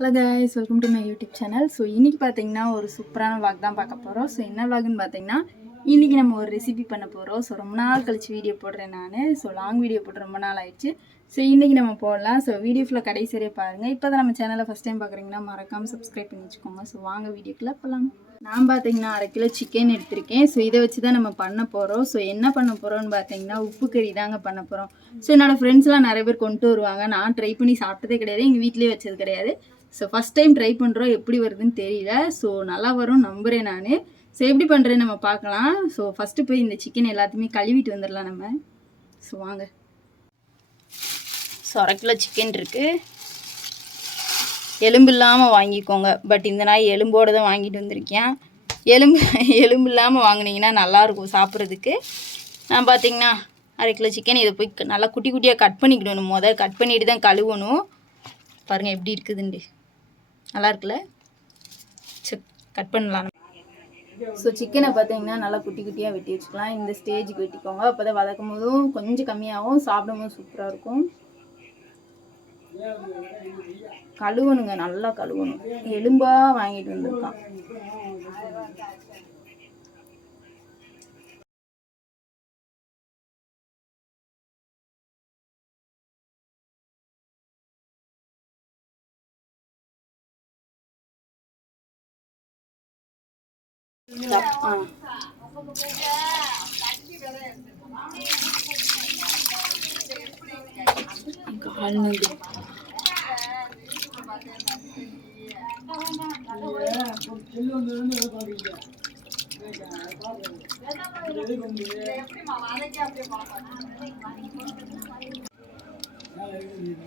Hello guys welcome to my YouTube channel so இன்றைக்கி பார்த்தீங்கன்னா ஒரு சூப்பரான வாக் தான் பார்க்க போகிறோம் ஸோ என்ன வாக்னு பார்த்தீங்கன்னா இன்றைக்கி நம்ம ஒரு ரெசிபி பண்ண போகிறோம் ஸோ ரொம்ப நாள் கழிச்சு வீடியோ போடுறேன் நான். ஸோ லாங் வீடியோ போட்டு ரொம்ப நாள் ஆயிடுச்சு. ஸோ இன்றைக்கி நம்ம போடலாம். ஸோ வீடியோ ஃபுல்லாக கடைசியே பாருங்கள் இப்போ தான் நம்ம சேனலை ஃபஸ்ட் டைம் பார்க்குறீங்கன்னா மறக்காமல் சப்ஸ்கிரைப் பண்ணி வச்சுக்கோங்க. ஸோ வாங்க வீடியோக்குள்ளே போகலாம் நான் பார்த்தீங்கன்னா அரை கிலோ சிக்கன் எடுத்திருக்கேன். ஸோ இதை வச்சு தான் நம்ம பண்ண போகிறோம் ஸோ என்ன பண்ண போகிறோம்னு பார்த்தீங்கன்னா உப்பு கறி தாங்க பண்ண போகிறோம் ஸோ என்னோடய ஃப்ரெண்ட்ஸ்லாம் நிறைய பேர் கொண்டு வருவாங்க. நான் ட்ரை பண்ணி சாப்பிட்டதே கிடையாது. எங்கள் வீட்லேயே வச்சது கிடையாது. ஸோ ஃபஸ்ட் டைம் ட்ரை பண்ணுறோம் எப்படி வருதுன்னு தெரியல. ஸோ நல்லா வரும். நம்புகிறேன் நான். ஸோ எப்படி பண்ணுறேன்னு நம்ம பார்க்கலாம். ஸோ ஃபஸ்ட்டு போய் இந்த சிக்கன் எல்லாத்தையுமே கழுவிட்டு வந்துடலாம் நம்ம. ஸோ வாங்க. ஸோ அரை கிலோ சிக்கன் இருக்குது எலும்பு இல்லாமல் வாங்கிக்கோங்க. பட் இந்த நாய் எலும்போடு தான் வாங்கிட்டு வந்திருக்கேன் எலும்பு எலும்பு இல்லாமல் வாங்கினீங்கன்னா நல்லாயிருக்கும் சாப்பிட்றதுக்கு. நான் பார்த்தீங்கன்னா அரை கிலோ சிக்கன் இதை போய் நல்லா குட்டி குட்டியாக கட் பண்ணிக்கிடணும். முதல் கட் பண்ணிட்டு தான் கழுவணும். பாருங்கள் எப்படி இருக்குதுண்டு நல்லா இருக்குல்ல கட் பண்ணலாம். ஸோ சிக்கனை பார்த்தீங்கன்னா நல்லா குட்டி குட்டியாக வெட்டி வச்சுக்கலாம். இந்த ஸ்டேஜுக்கு வெட்டிக்கோங்க. அப்போ தான் வதக்கும் போதும் கொஞ்சம் கம்மியாகவும் சாப்பிடும் போது சூப்பராக இருக்கும். கழுவணுங்க. நல்லா கழுவணும். எலும்பாக வாங்கிட்டு வந்திருக்கான். கால்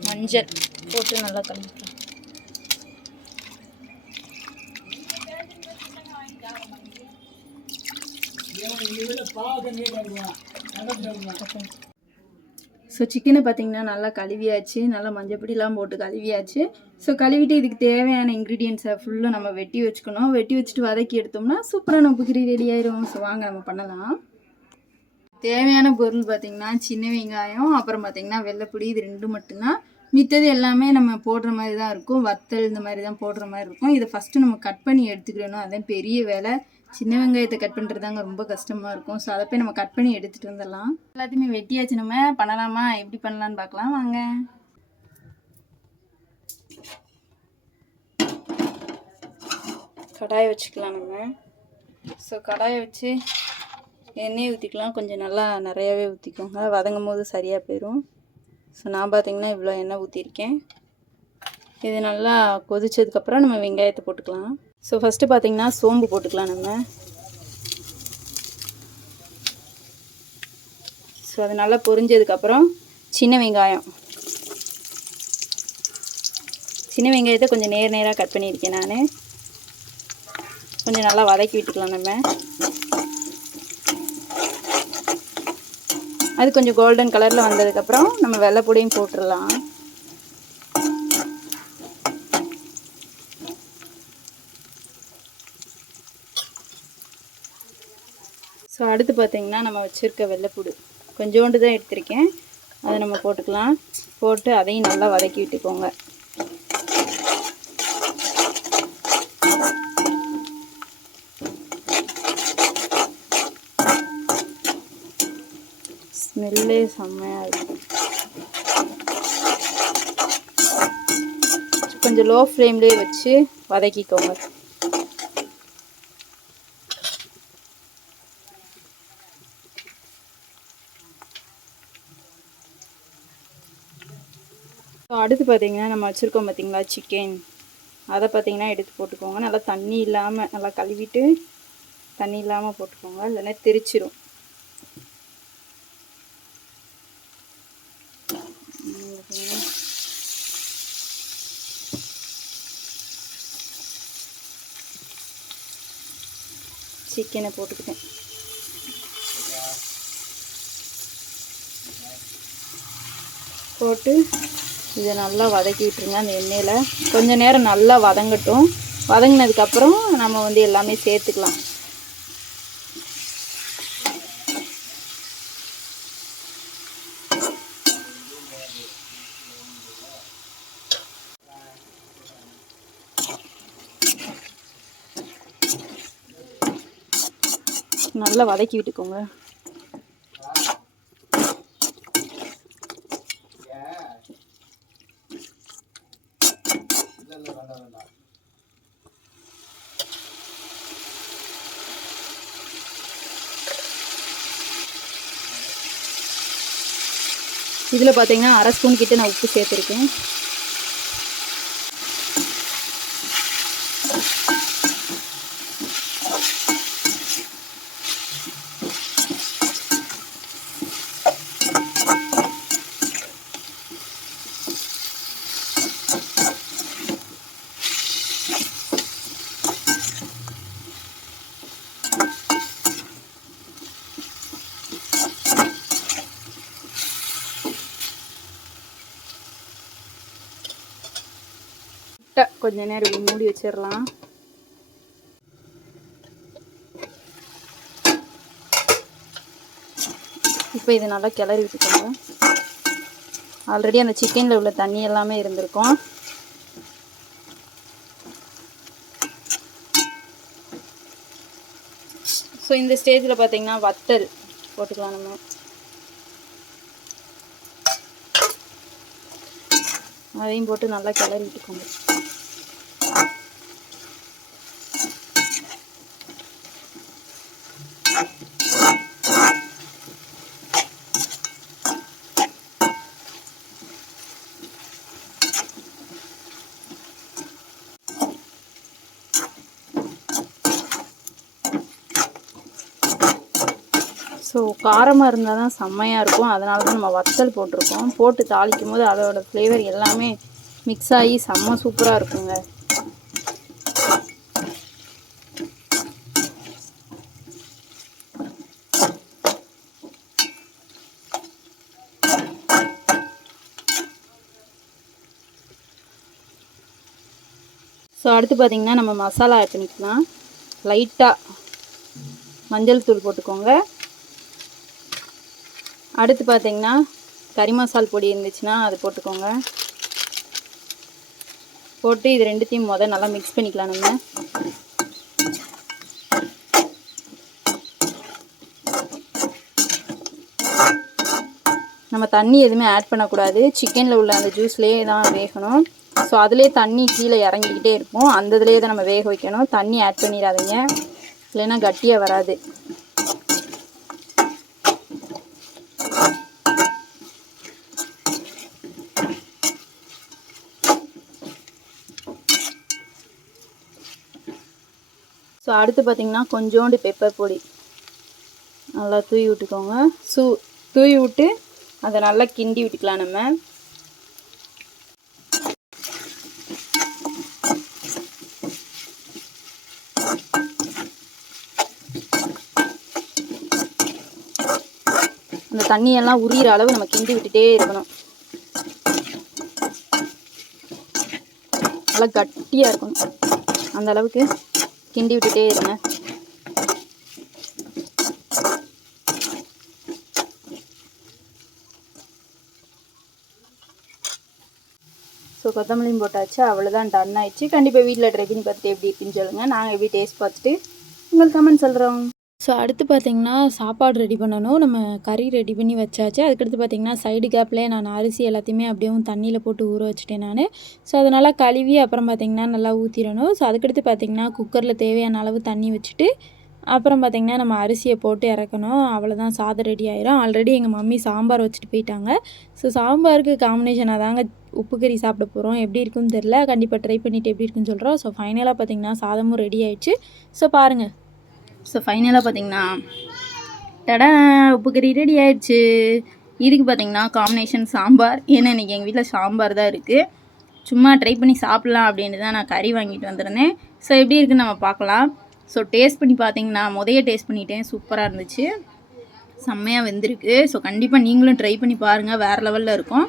மஞ்சள் போட்டு நல்லா கலந்து ஸோ சிக்கனை பார்த்தீங்கன்னா நல்லா கழுவியாச்சு. நல்லா மஞ்சப்பொடிலாம் போட்டு கழுவியாச்சு. ஸோ கழுவிட்டு இதுக்கு தேவையான இன்க்ரீடியன்ஸை ஃபுல்லாக நம்ம வெட்டி வச்சுக்கணும். வெட்டி வச்சுட்டு வதக்கி எடுத்தோம்னா சூப்பரான உப்புக்கறி ரெடி ஆயிரும். ஸோ வாங்க நம்ம பண்ணலாம். தேவையான பொருள் பார்த்தீங்கன்னா சின்ன வெங்காயம் அப்புறம் பார்த்தீங்கன்னா வெள்ளைப்பொடி இது ரெண்டு மட்டும்தான். மித்தது எல்லாமே நம்ம போடுற மாதிரி தான் இருக்கும். வத்தல் இந்த மாதிரி தான் போடுற மாதிரி இருக்கும். இதை ஃபஸ்ட்டு நம்ம கட் பண்ணி எடுத்துக்கிடணும். அதான் பெரிய வேலை. சின்ன வெங்காயத்தை கட் பண்ணுறதாங்க ரொம்ப கஷ்டமாக இருக்கும். ஸோ அதை போய் நம்ம கட் பண்ணி எடுத்துகிட்டு வந்துடலாம். எல்லாத்தையுமே வெட்டியாச்சு. நம்ம பண்ணலாமா? எப்படி பண்ணலான்னு பார்க்கலாம். வாங்க. கடாயை வச்சுக்கலாம் நம்ம. ஸோ கடாயை வச்சு எண்ணெயை ஊற்றிக்கலாம் கொஞ்சம் நல்லா நிறையாவே ஊற்றிக்கோங்க வதங்கும் போது சரியாக போயிடும் ஸோ நான் பார்த்தீங்கன்னா இவ்வளோ எண்ணெய் ஊற்றிருக்கேன் இது நல்லா கொதிச்சதுக்கப்புறம் நம்ம வெங்காயத்தை போட்டுக்கலாம். ஸோ ஃபஸ்ட்டு பார்த்தீங்கன்னா சோம்பு போட்டுக்கலாம் நம்ம. ஸோ அது நல்லா பொரிஞ்சதுக்கப்புறம் சின்ன வெங்காயம். சின்ன வெங்காயத்தை கொஞ்சம் நேர் நேராக கட் பண்ணியிருக்கேன் நான். கொஞ்சம் நல்லா வதக்கி விட்டுக்கலாம் நம்ம. அது கொஞ்சம் கோல்டன் கலரில் வந்ததுக்கப்புறம் நம்ம வெள்ளைப்பொடியும் போட்டுடலாம். ஸோ அடுத்து பார்த்தீங்கன்னா நம்ம வச்சுருக்க வெள்ளைப்பூடு கொஞ்சோண்டு தான் எடுத்திருக்கேன். அதை நம்ம போட்டுக்கலாம். போட்டு அதையும் நல்லா வதக்கி விட்டுக்கோங்க. ஸ்மெல்லே செம்மையாக இருக்கும் கொஞ்சம் லோ ஃப்ளேம்லேயே வச்சு வதக்கிக்கோங்க. அடுத்து பார்த்தீங்கன்னா நம்ம வச்சுருக்கோம் பார்த்தீங்களா சிக்கன் அதை பார்த்தீங்கன்னா எடுத்து போட்டுக்கோங்க. நல்லா தண்ணி இல்லாமல் நல்லா கழுவிட்டு தண்ணி இல்லாமல் போட்டுக்கோங்க. இல்லைன்னா தெரிச்சிரும் ம், பார்த்தீங்கன்னா சிக்கனை போட்டுக்கிட்டேன். போட்டு இதை நல்லா வதக்கி விட்டுருங்க அந்த எண்ணெயில் கொஞ்சம் நேரம் நல்லா வதங்கட்டும். வதங்கினதுக்கப்புறம் நம்ம வந்து எல்லாமே சேர்த்துக்கலாம். நல்லா வதக்கி விட்டுக்கோங்க. இதில் பார்த்தீங்கன்னா அரை ஸ்பூன் கிட்ட நான் உப்பு சேர்த்துருக்கேன். லைட்டா கொஞ்ச நேரம் மூடி வச்சிடலாம். இப்போ இது நல்லா கிளறி விட்டுக்கோங்க. ஆல்ரெடி அந்த சிக்கனில் உள்ள தண்ணி எல்லாமே இருந்திருக்கும். ஸோ இந்த ஸ்டேஜில் பார்த்தீங்கன்னா வத்தல் போட்டுக்கலாம் நம்ம. அதையும் போட்டு நல்லா கிளறி விட்டுக்கோங்க. ஸோ காரமாக இருந்தால் தான் செம்மையாக இருக்கும். அதனால தான் நம்ம வத்தல் போட்டிருக்கோம். போட்டு தாளிக்கும் போது அதோட ஃப்ளேவர் எல்லாமே மிக்ஸ் ஆகி செம்ம சூப்பராக இருக்குங்க. ஸோ அடுத்து பார்த்திங்கன்னா நம்ம மசாலா ஆட் பண்ணிக்கலாம். லைட்டாக மஞ்சள் தூள் போட்டுக்கோங்க. அடுத்து பார்த்திங்கன்னா கறி மசால் பொடி இருந்துச்சுன்னா அது போட்டுக்கோங்க. போட்டு இது ரெண்டுத்தையும் மொதல் நல்லா மிக்ஸ் பண்ணிக்கலாம் நம்ம. நம்ம தண்ணி எதுவுமே ஆட் பண்ணக்கூடாது. சிக்கனில் உள்ள அந்த ஜூஸ்லேயே தான் வேகணும். ஸோ அதுலேயே தண்ணி கீழே இறங்கிக்கிட்டே இருக்கும். அந்த இதுலேயே தான் நம்ம வேக வைக்கணும். தண்ணி ஆட் பண்ணிடாதீங்க. இல்லைன்னா கட்டியாக வராது. ஸோ அடுத்து பார்த்திங்கன்னா கொஞ்சோண்டு பெப்பர் பொடி. நல்லா தூவி விட்டுக்கோங்க. சூ தூவி விட்டு அதை நல்லா கிண்டி விட்டுக்கலாம் நம்ம. தண்ணியெல்லாம் உரியிற அளவு நம்ம கிண்டி விட்டுட்டே இருக்கணும். நல்லா கட்டியாக இருக்கணும். அந்த அளவுக்கு கிண்டி விட்டுட்டே இருங்க. ஸோ கொத்தமல்லியும் போட்டாச்சு. அவ்வளோதான் டன் ஆயிடுச்சு. கண்டிப்பாக வீட்டில் ட்ரை பண்ணி பார்த்துட்டு எப்படி இருக்குன்னு சொல்லுங்கள் நாங்கள் எப்படி டேஸ்ட் பார்த்துட்டு உங்களுக்கு கமெண்ட் சொல்கிறோம் ஸோ அடுத்து பார்த்திங்கன்னா சாப்பாடு ரெடி பண்ணணும். நம்ம கறி ரெடி பண்ணி வச்சாச்சு. அதுக்கடுத்து பார்த்திங்கன்னா சைடு கேப்லேயே நான் அரிசி எல்லாத்தையுமே அப்படியே தண்ணியில் போட்டு ஊற வச்சுட்டேன் நான். ஸோ அதனால் கழுவி அப்புறம் பார்த்திங்கன்னா நல்லா ஊற்றிடணும் ஸோ அதுக்கடுத்து பார்த்திங்கன்னா குக்கரில் தேவையான அளவு தண்ணி வச்சுட்டு அப்புறம் பார்த்திங்கன்னா நம்ம அரிசியை போட்டு இறக்கணும். அவ்வளோதான் சாதம் ரெடி ஆயிரும். ஆல்ரெடி எங்கள் மம்மி சாம்பார் வச்சுட்டு போயிட்டாங்க. ஸோ சாம்பாருக்கு காம்பினேஷனாக தாங்க உப்பு கறி சாப்பிட போகிறோம் எப்படி இருக்குன்னு தெரில கண்டிப்பாக ட்ரை பண்ணிவிட்டு எப்படி இருக்குன்னு சொல்கிறோம் ஸோ ஃபைனலாக பார்த்திங்கன்னா சாதமும் ரெடி ஆயிடுச்சு. ஸோ பாருங்கள் ஸோ ஃபைனலாக பார்த்தீங்கன்னா டடா உப்பு கறி ரெடி ஆயிடுச்சு. இதுக்கு பார்த்தீங்கன்னா காம்பினேஷன் சாம்பார். ஏன்னா இன்றைக்கி எங்கள் வீட்டில் சாம்பார் தான் இருக்குது சும்மா ட்ரை பண்ணி சாப்பிட்லாம் அப்படின்ட்டு தான் நான் கறி வாங்கிட்டு வந்திருந்தேன். ஸோ எப்படி இருக்குன்னு நம்ம பார்க்கலாம். ஸோ டேஸ்ட் பண்ணி பார்த்தீங்கன்னா முதைய டேஸ்ட் பண்ணிட்டேன். சூப்பராக இருந்துச்சு. செம்மையாக வெந்திருக்கு. ஸோ கண்டிப்பாக நீங்களும் ட்ரை பண்ணி பாருங்கள் வேறு லெவலில் இருக்கும்.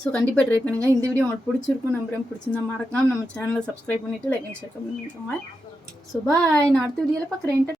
ஸோ கண்டிப்பாக ட்ரை பண்ணுங்கள் இந்த வீடியோ உங்களுக்கு பிடிச்சிருக்கும் நம்புறேன். பிடிச்சிருந்தா மறக்காம நம்ம சேனலை சப்ஸ்கிரைப் பண்ணிவிட்டு லைக் அண்ட் ஷேர் பண்ணிக்கோங்க. ஸோ பாய் நான் அடுத்த வீடியோவில் பார்க்குறேன்.